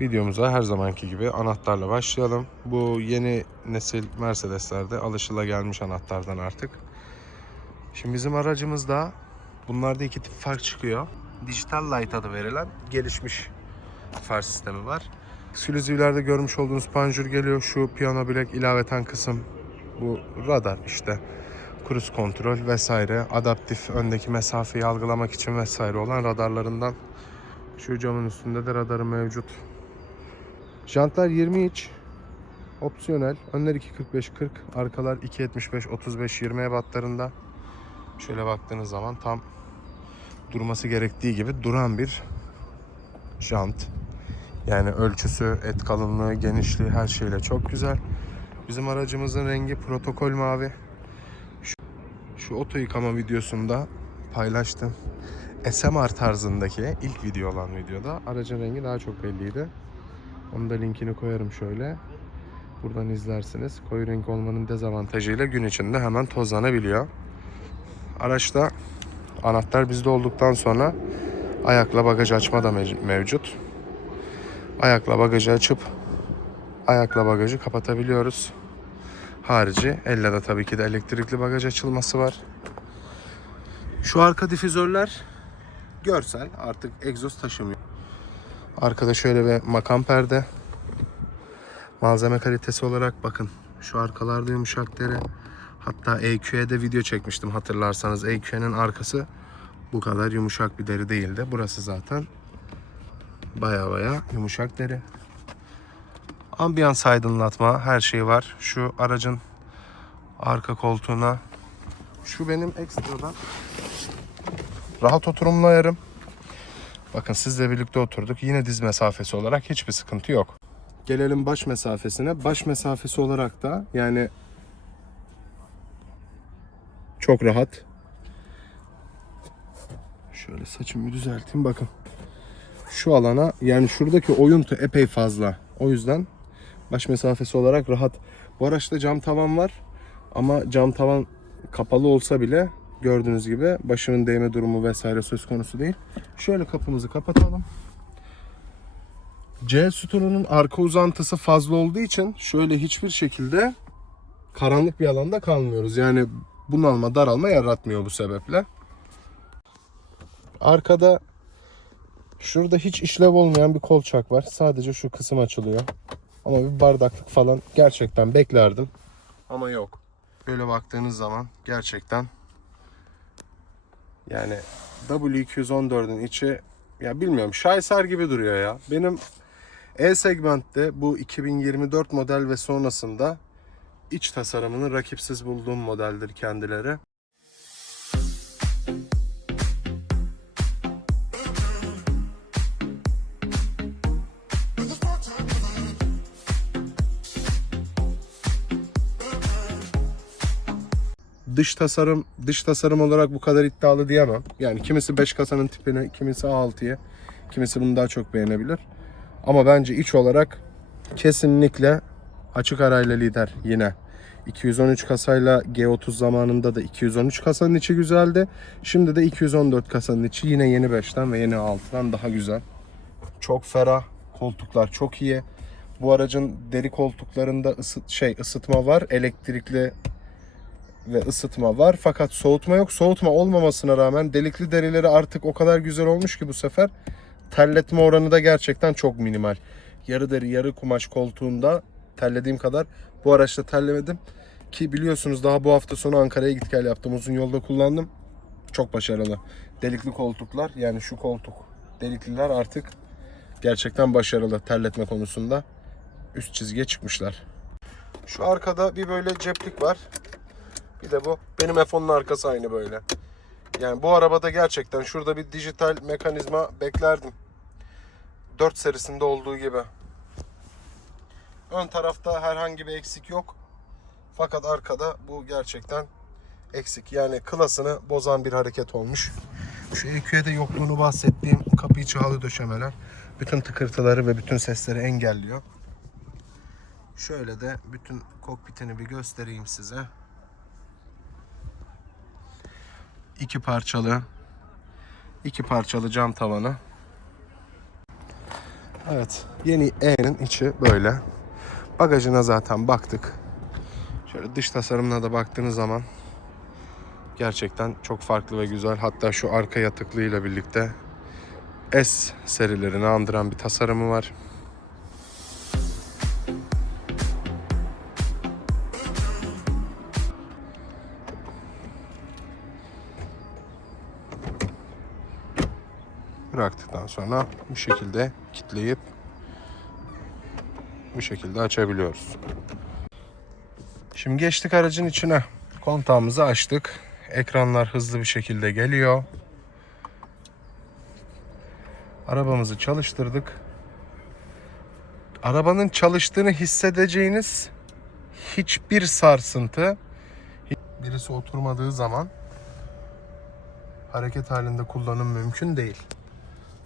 Videomuza her zamanki gibi anahtarla başlayalım. Bu yeni nesil Mercedes'lerde alışılagelmiş anahtardan artık. Şimdi bizim aracımızda bunlarda iki tip fark çıkıyor. Digital Light adı verilen gelişmiş far sistemi var. Silüzülerde görmüş olduğunuz panjur geliyor. Şu piyano bilek ilaveten kısım bu radar işte. Cruise kontrol vesaire. Adaptif öndeki mesafeyi algılamak için vesaire olan radarlarından. Şu camın üstünde de radarı mevcut. Jantlar 20 inç. Opsiyonel. Önler 2.45-40. Arkalar 2.75-35-20 ebatlarında. Şöyle baktığınız zaman tam durması gerektiği gibi duran bir jant. Yani ölçüsü, et kalınlığı, genişliği her şeyle çok güzel. Bizim aracımızın rengi protokol mavi. Şu, şu oto yıkama videosunda paylaştım. SMR tarzındaki ilk video olan videoda aracın rengi daha çok belliydi. Onun da linkini koyarım şöyle. Buradan izlersiniz. Koyu renk olmanın dezavantajıyla gün içinde hemen tozlanabiliyor. Araçta anahtar bizde olduktan sonra ayakla bagaj açma da mev- mevcut. Ayakla bagajı açıp ayakla bagajı kapatabiliyoruz. Harici elle de tabii ki de elektrikli bagaj açılması var. Şu arka difüzörler görsel artık egzoz taşımıyor. Arkada şöyle bir makam perde. Malzeme kalitesi olarak bakın. Şu arkalarda yumuşak deri. Hatta EQ'ye video çekmiştim hatırlarsanız. EQ'nin arkası bu kadar yumuşak bir deri değildi. Burası zaten baya baya yumuşak deri. Ambiyans aydınlatma her şey var. Şu aracın arka koltuğuna şu benim ekstradan rahat oturumlu ayarım. Bakın sizle birlikte oturduk. Yine diz mesafesi olarak hiçbir sıkıntı yok. Gelelim baş mesafesine. Baş mesafesi olarak da yani çok rahat. Şöyle saçımı düzelteyim bakın. Şu alana yani şuradaki oyuntu epey fazla. O yüzden baş mesafesi olarak rahat. Bu araçta cam tavan var. Ama cam tavan kapalı olsa bile gördüğünüz gibi başının değme durumu vesaire söz konusu değil. Şöyle kapımızı kapatalım. C sütununun arka uzantısı fazla olduğu için şöyle hiçbir şekilde karanlık bir alanda kalmıyoruz. Yani bunalma, daralma yaratmıyor bu sebeple. Arkada şurada hiç işlev olmayan bir kolçak var. Sadece şu kısım açılıyor. Ama bir bardaklık falan gerçekten beklerdim. Ama yok. Böyle baktığınız zaman gerçekten yani W214'ün içi ya bilmiyorum şaheser gibi duruyor ya. Benim E segmentte bu 2024 model ve sonrasında iç tasarımını rakipsiz bulduğum modeldir kendileri. Dış tasarım dış tasarım olarak bu kadar iddialı diyemem. Yani kimisi 5 kasanın tipini, kimisi A6'yı, kimisi bunu daha çok beğenebilir. Ama bence iç olarak kesinlikle açık arayla lider yine. 213 kasayla G30 zamanında da 213 kasanın içi güzeldi. Şimdi de 214 kasanın içi yine yeni 5'ten ve yeni 6'dan daha güzel. Çok ferah. Koltuklar çok iyi. Bu aracın deri koltuklarında ısıt, şey ısıtma var. Elektrikli ve ısıtma var. Fakat soğutma yok. Soğutma olmamasına rağmen delikli derileri artık o kadar güzel olmuş ki bu sefer terletme oranı da gerçekten çok minimal. Yarı deri yarı kumaş koltuğunda terlediğim kadar bu araçta terlemedim. Ki biliyorsunuz daha bu hafta sonu Ankara'ya git gel yaptım. Uzun yolda kullandım. Çok başarılı. Delikli koltuklar yani şu koltuk. Delikliler artık gerçekten başarılı terletme konusunda. Üst çizgiye çıkmışlar. Şu arkada bir böyle ceplik var. Bir de bu. Benim F10'un arkası aynı böyle. Yani bu arabada gerçekten şurada bir dijital mekanizma beklerdim. 4 serisinde olduğu gibi. Ön tarafta herhangi bir eksik yok. Fakat arkada bu gerçekten eksik. Yani klasını bozan bir hareket olmuş. Şu EQ'de yokluğunu bahsettiğim kapı içi halı döşemeler bütün tıkırtıları ve bütün sesleri engelliyor. Şöyle de bütün kokpitini bir göstereyim size. İki parçalı iki parçalı cam tavanı. Evet. Yeni E'nin içi böyle. Bagajına zaten baktık. Şöyle dış tasarımına da baktığınız zaman gerçekten çok farklı ve güzel. Hatta şu arka yatıklığıyla birlikte S serilerini andıran bir tasarımı var. Bıraktıktan sonra bu şekilde kitleyip bu şekilde açabiliyoruz. Şimdi geçtik aracın içine. Kontağımızı açtık. Ekranlar hızlı bir şekilde geliyor. Arabamızı çalıştırdık. Arabanın çalıştığını hissedeceğiniz hiçbir sarsıntı birisi oturmadığı zaman hareket halinde kullanım mümkün değil.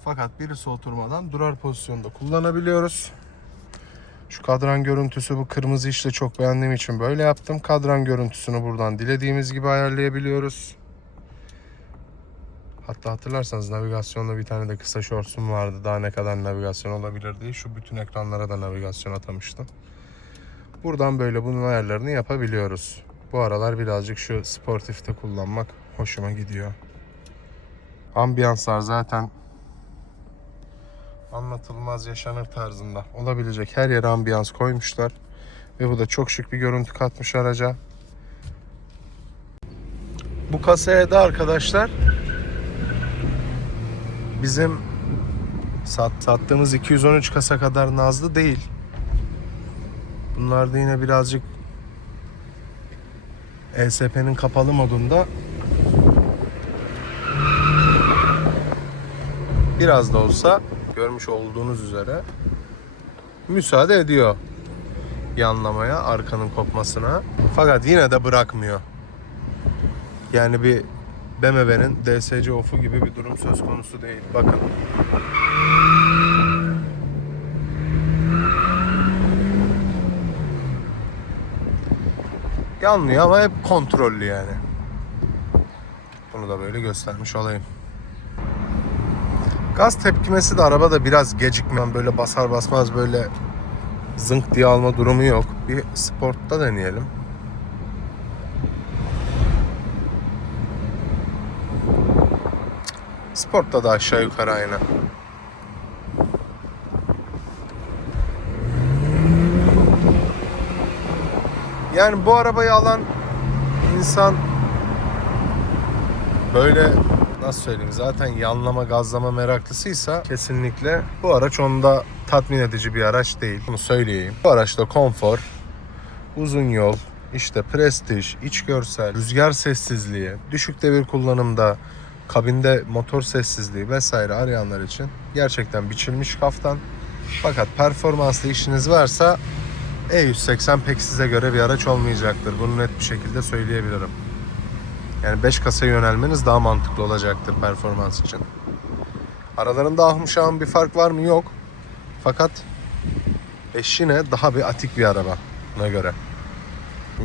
Fakat birisi oturmadan durar pozisyonda kullanabiliyoruz. Şu kadran görüntüsü bu kırmızı işte çok beğendiğim için böyle yaptım. Kadran görüntüsünü buradan dilediğimiz gibi ayarlayabiliyoruz. Hatta hatırlarsanız navigasyonda bir tane de kısa shortsum vardı. Daha ne kadar navigasyon olabilir diye. Şu bütün ekranlara da navigasyon atamıştım. Buradan böyle bunun ayarlarını yapabiliyoruz. Bu aralar birazcık şu sportifte kullanmak hoşuma gidiyor. Ambiyanslar zaten anlatılmaz yaşanır tarzında olabilecek her yere ambiyans koymuşlar. Ve bu da çok şık bir görüntü katmış araca. Bu kasaya da arkadaşlar bizim sat, sattığımız 213 kasa kadar nazlı değil. Bunlar da yine birazcık ESP'nin kapalı modunda biraz da olsa görmüş olduğunuz üzere müsaade ediyor yanlamaya, arkanın kopmasına. Fakat yine de bırakmıyor. Yani bir BMW'nin DSC off'u gibi bir durum söz konusu değil. Bakın. Yanmıyor ama hep kontrollü yani. Bunu da böyle göstermiş olayım. Gaz tepkimesi de arabada biraz gecikmeyen böyle basar basmaz böyle zınk diye alma durumu yok. Bir sportta deneyelim. Sportta da aşağı yukarı aynı. Yani bu arabayı alan insan böyle nasıl söyleyeyim zaten yanlama gazlama meraklısıysa kesinlikle bu araç onda tatmin edici bir araç değil. Bunu söyleyeyim. Bu araçta konfor, uzun yol, işte prestij, iç görsel, rüzgar sessizliği, düşük devir kullanımda kabinde motor sessizliği vesaire arayanlar için gerçekten biçilmiş kaftan. Fakat performanslı işiniz varsa E180 pek size göre bir araç olmayacaktır. Bunu net bir şekilde söyleyebilirim. Yani 5 kasa yönelmeniz daha mantıklı olacaktır performans için. Aralarında ahım şahım bir fark var mı? Yok. Fakat 5 yine daha bir atik bir araba buna göre.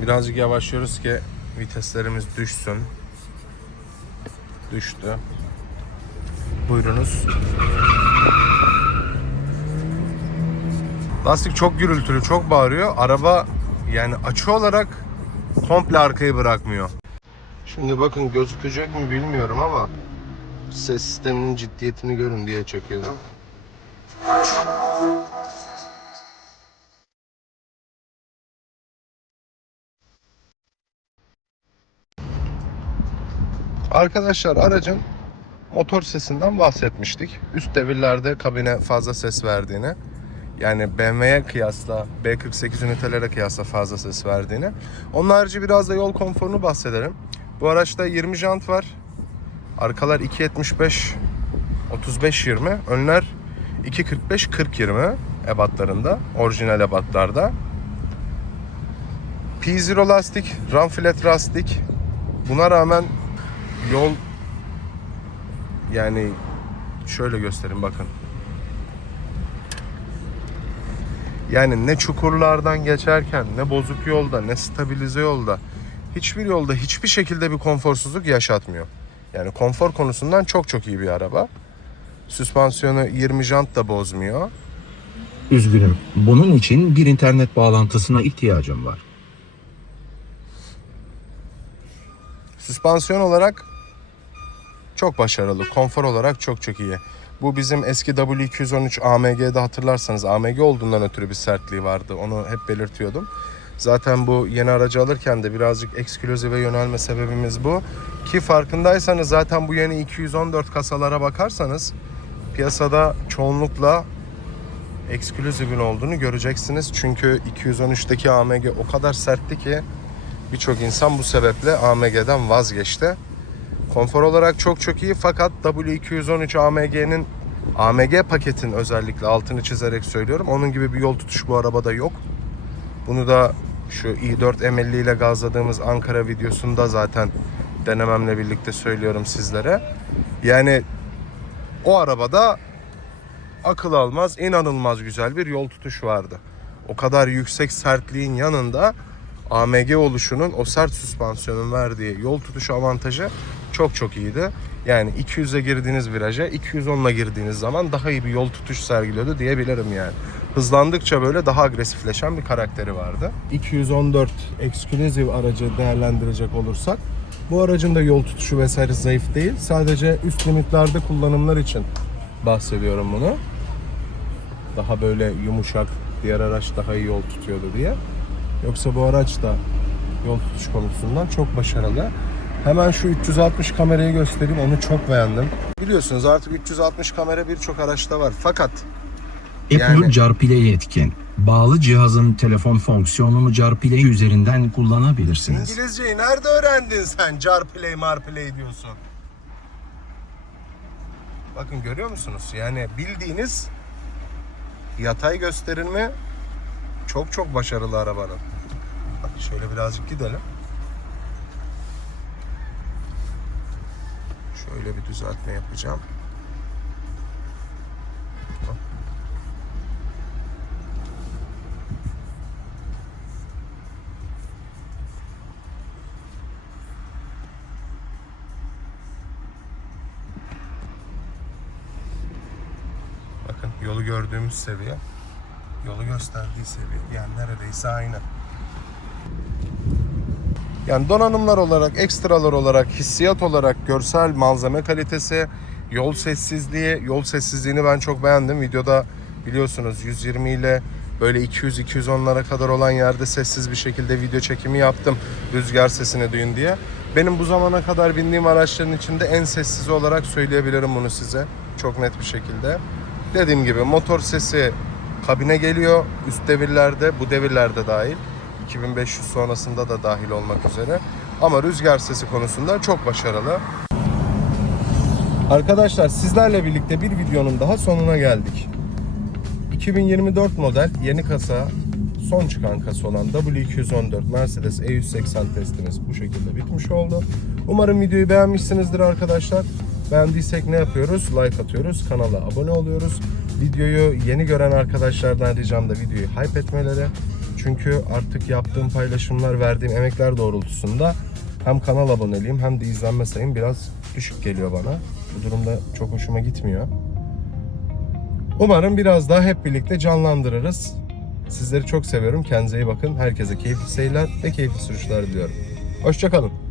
Birazcık yavaşlıyoruz ki viteslerimiz düşsün. Düştü. Buyurunuz. Lastik çok gürültülü, çok bağırıyor. Araba yani açı olarak komple arkayı bırakmıyor. Şimdi bakın gözükecek mi bilmiyorum ama ses sisteminin ciddiyetini görün diye çekiyorum. Arkadaşlar aracın motor sesinden bahsetmiştik. Üst devirlerde kabine fazla ses verdiğini, yani BMW'ye kıyasla, B48 ünitelere kıyasla fazla ses verdiğini. Onun harici biraz da yol konforunu bahsedelim. Bu araçta 20 jant var. Arkalar 2.75 35-20. Önler 2.45-40-20 ebatlarında. Orijinal ebatlarda. P0 lastik, run flat lastik. Buna rağmen yol yani şöyle göstereyim bakın. Yani ne çukurlardan geçerken, ne bozuk yolda, ne stabilize yolda hiçbir yolda hiçbir şekilde bir konforsuzluk yaşatmıyor. Yani konfor konusundan çok çok iyi bir araba. Süspansiyonu 20 jant da bozmuyor. Üzgünüm. Bunun için bir internet bağlantısına ihtiyacım var. Süspansiyon olarak çok başarılı. Konfor olarak çok çok iyi. Bu bizim eski W213 AMG'de hatırlarsanız AMG olduğundan ötürü bir sertliği vardı. Onu hep belirtiyordum. Zaten bu yeni aracı alırken de birazcık ekskluzive yönelme sebebimiz bu. Ki farkındaysanız zaten bu yeni 214 kasalara bakarsanız piyasada çoğunlukla ekskluzivin olduğunu göreceksiniz. Çünkü 213'teki AMG o kadar sertti ki birçok insan bu sebeple AMG'den vazgeçti. Konfor olarak çok çok iyi fakat W213 AMG'nin AMG paketin özellikle altını çizerek söylüyorum. Onun gibi bir yol tutuşu bu arabada yok. Bunu da şu i4 M50 ile gazladığımız Ankara videosunda zaten denememle birlikte söylüyorum sizlere. Yani o arabada akıl almaz, inanılmaz güzel bir yol tutuşu vardı. O kadar yüksek sertliğin yanında AMG oluşunun o sert süspansiyonun verdiği yol tutuşu avantajı çok çok iyiydi. Yani 200'e girdiğiniz viraja 210'la girdiğiniz zaman daha iyi bir yol tutuş sergiliyordu diyebilirim yani. Hızlandıkça böyle daha agresifleşen bir karakteri vardı. 214 ekskluziv aracı değerlendirecek olursak bu aracın da yol tutuşu vesaire zayıf değil. Sadece üst limitlerde kullanımlar için bahsediyorum bunu. Daha böyle yumuşak, diğer araç daha iyi yol tutuyordu diye. Yoksa bu araç da yol tutuş konusundan çok başarılı. Hemen şu 360 kamerayı göstereyim. Onu çok beğendim. Biliyorsunuz artık 360 kamera birçok araçta var. Fakat Apple Yani- CarPlay etkin. Bağlı cihazın telefon fonksiyonunu CarPlay üzerinden kullanabilirsiniz. İngilizceyi nerede öğrendin sen? CarPlay, MarPlay diyorsun. Bakın görüyor musunuz? Yani bildiğiniz yatay gösterilme çok çok başarılı arabanın. Bak şöyle birazcık gidelim. Şöyle bir düzeltme yapacağım. Gördüğümüz seviye. Yolu gösterdiği seviye. Yani neredeyse aynı. Yani donanımlar olarak, ekstralar olarak, hissiyat olarak, görsel malzeme kalitesi, yol sessizliği, yol sessizliğini ben çok beğendim. Videoda biliyorsunuz 120 ile böyle 200-210'lara kadar olan yerde sessiz bir şekilde video çekimi yaptım. Rüzgar sesini duyun diye. Benim bu zamana kadar bindiğim araçların içinde en sessiz olarak söyleyebilirim bunu size. Çok net bir şekilde. Dediğim gibi motor sesi kabine geliyor. Üst devirlerde, bu devirlerde dahil. 2500 sonrasında da dahil olmak üzere. Ama rüzgar sesi konusunda çok başarılı. Arkadaşlar sizlerle birlikte bir videonun daha sonuna geldik. 2024 model yeni kasa son çıkan kasa olan W214 Mercedes E180 testimiz bu şekilde bitmiş oldu. Umarım videoyu beğenmişsinizdir arkadaşlar. Beğendiysek ne yapıyoruz? Like atıyoruz, kanala abone oluyoruz. Videoyu yeni gören arkadaşlardan ricam da videoyu hype etmeleri. Çünkü artık yaptığım paylaşımlar, verdiğim emekler doğrultusunda hem kanal aboneliğim hem de izlenme sayım biraz düşük geliyor bana. Bu durumda çok hoşuma gitmiyor. Umarım biraz daha hep birlikte canlandırırız. Sizleri çok seviyorum. Kendinize iyi bakın. Herkese keyifli seyirler ve keyifli sürüşler diliyorum. Hoşçakalın.